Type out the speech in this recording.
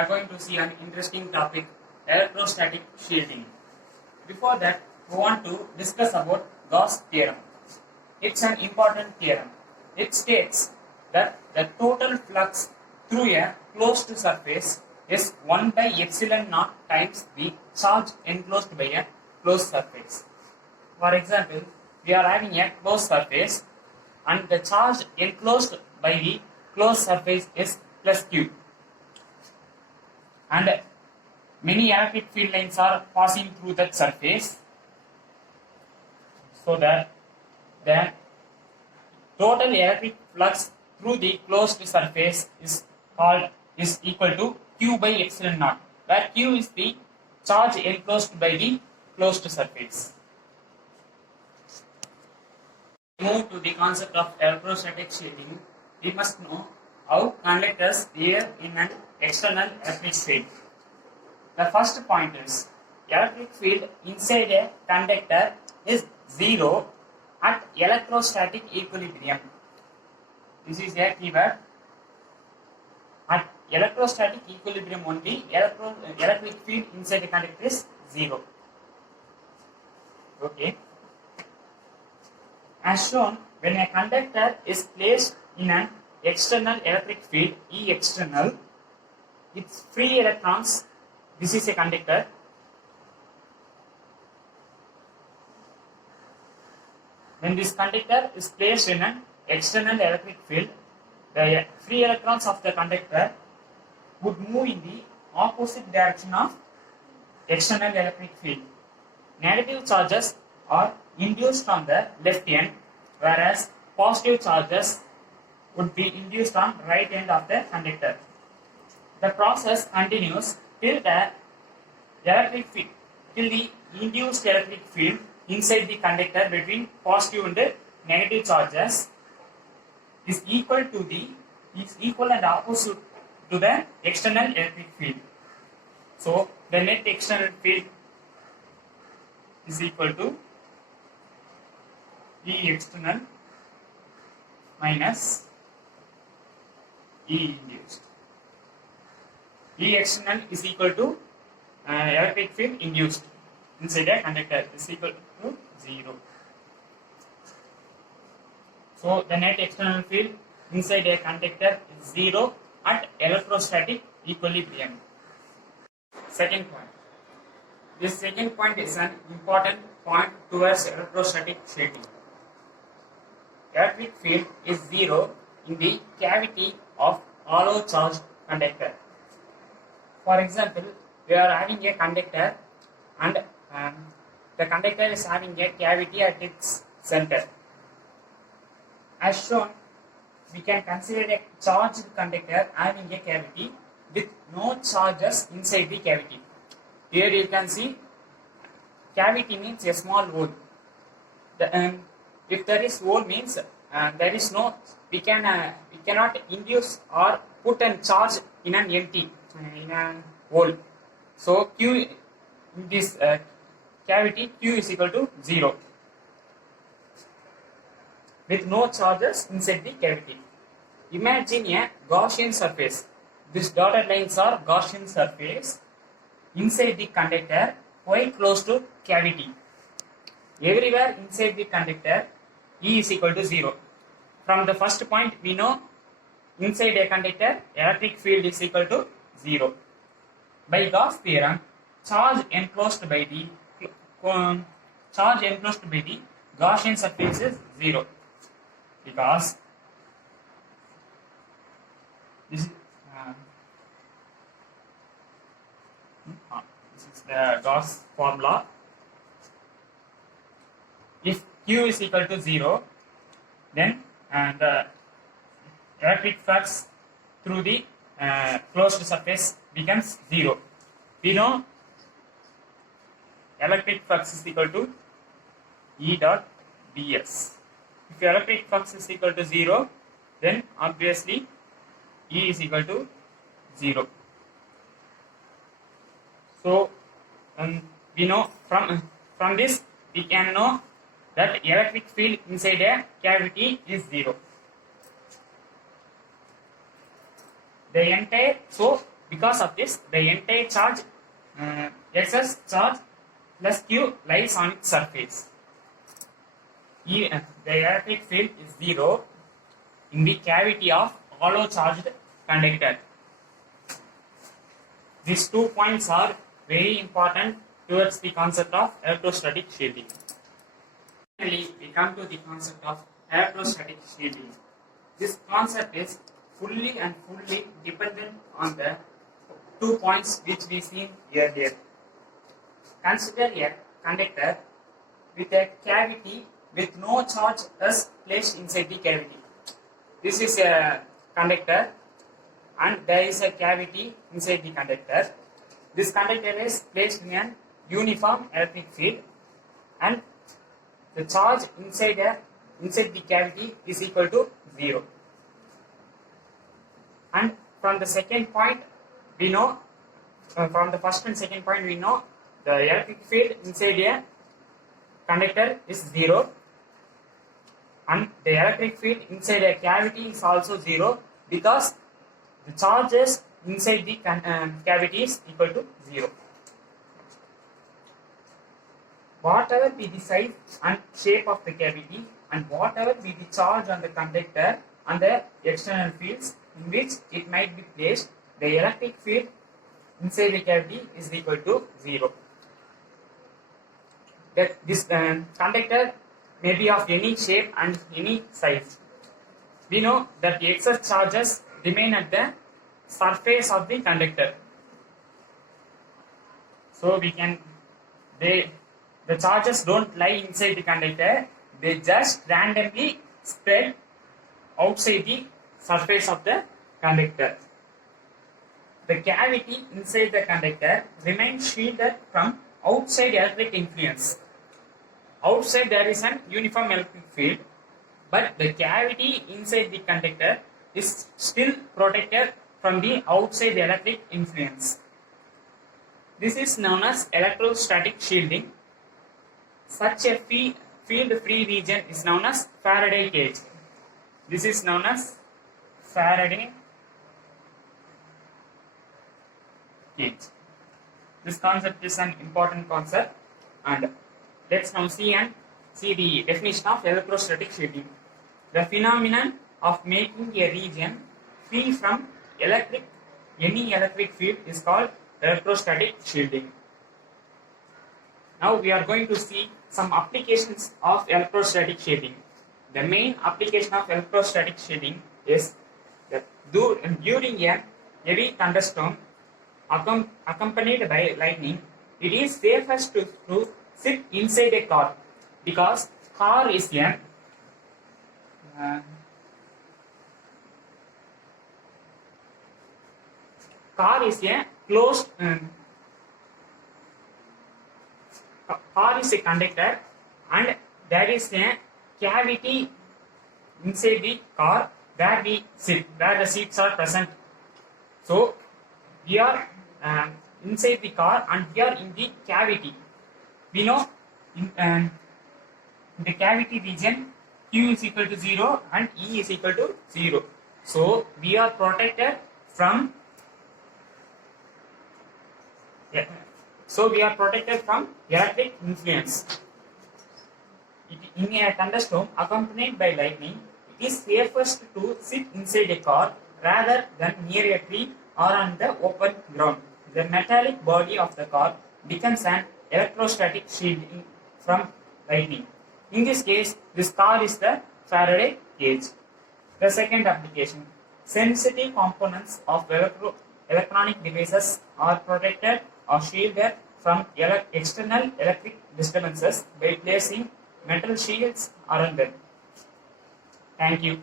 are going to see an interesting topic, electrostatic shielding. Before that, we want to discuss about Gauss theorem. It's an important theorem. It states that the total flux through a closed surface is 1 by epsilon naught times the charge enclosed by a closed surface. For example, we are having a closed surface and the charge enclosed by the closed surface is plus q. And many electric field lines are passing through that surface, so that the total electric flux through the closed surface is equal to q by epsilon naught, where q is the charge enclosed by the closed surface. Move to the concept of electrostatic shielding, we must know how conductors behave in an external electric field. The first point is electric field inside a conductor is zero at electrostatic equilibrium. This is a keyword. At electrostatic equilibrium only, electric field inside a conductor is zero. Okay. As shown, when a conductor is placed in an external electric field, E external, its free electrons, this is a conductor, when this conductor is placed in an external electric field, the free electrons of the conductor would move in the opposite direction of external electric field. Negative charges are induced on the left end, whereas positive charges would be induced on right end of the conductor. The process continues till the induced electric field inside the conductor between positive and negative charges is equal and opposite to the external electric field. So the net external field is equal to E external minus E induced. E external is equal to electric field induced inside a conductor is equal to 0. So the net external field inside a conductor is 0 at electrostatic equilibrium. Second point. This second point is an important point towards electrostatic shielding. Electric field is 0 in the cavity of hollow charged conductor. For example, we are having a conductor and the conductor is having a cavity at its center. As shown, we can consider a charged conductor having a cavity with no charges inside the cavity. Here you can see cavity means a small hole. If there is hole means there is no, we cannot induce or put a charge in an empty in a hole. So Q in this cavity, Q is equal to 0 with no charges inside the cavity. Imagine a Gaussian surface. These dotted lines are Gaussian surface inside the conductor quite close to cavity. Everywhere inside the conductor, E is equal to 0. From the first point, we know inside a conductor, electric field is equal to 0. By Gauss theorem, charge enclosed by the Gaussian surface is 0, because this is the Gauss formula. If Q is equal to 0, then the electric flux through the closed surface becomes 0. We know electric flux is equal to E dot ds. If electric flux is equal to 0, then obviously E is equal to 0. So we know from this we can know that electric field inside a cavity is 0. The entire, so Because of this, the entire charge, excess charge plus Q lies on its surface. The electric field is zero in the cavity of hollow charged conductor. These 2 points are very important towards the concept of electrostatic shielding. Finally, we come to the concept of electrostatic shielding. This concept is fully dependent on the 2 points which we seen earlier. Consider a conductor with a cavity with no charge is placed inside the cavity. This is a conductor and there is a cavity inside the conductor. This conductor is placed in an uniform electric field and the charge inside the cavity is equal to 0. And from the second point we know, from the first and second point we know the electric field inside a conductor is 0 and the electric field inside a cavity is also 0 because the charges inside the cavity is equal to 0. Whatever be the size and shape of the cavity and whatever be the charge on the conductor and the external fields in which it might be placed, the electric field inside the cavity is equal to 0. This conductor may be of any shape and any size. We know that the excess charges remain at the surface of the conductor. So the charges don't lie inside the conductor, they just randomly spread outside the surface of the conductor. The cavity inside the conductor remains shielded from outside electric influence. Outside there is an uniform electric field, but the cavity inside the conductor is still protected from the outside electric influence. This is known as electrostatic shielding. Such a field-free region is known as Faraday cage. This is known as Faraday cage. This concept is an important concept, and let's now see the definition of electrostatic shielding. The phenomenon of making a region free from any electric field is called electrostatic shielding. Now we are going to see some applications of electrostatic shielding. The main application of electrostatic shielding is that during a heavy thunderstorm accompanied by lightning, it is safest to sit inside a car because car is a closed car is a conductor and there is a cavity inside the car where we sit, where the seats are present. So we are inside the car and we are in the cavity. We know in the cavity region Q is equal to 0 and E is equal to 0. So we are protected from electric influence. In a thunderstorm accompanied by lightning, it is safest to sit inside a car rather than near a tree or on the open ground. The metallic body of the car becomes an electrostatic shielding from lightning. In this case, this car is the Faraday cage. The second application, sensitive components of electronic devices are protected or shielded from external electric disturbances by placing metal shields around them. Thank you.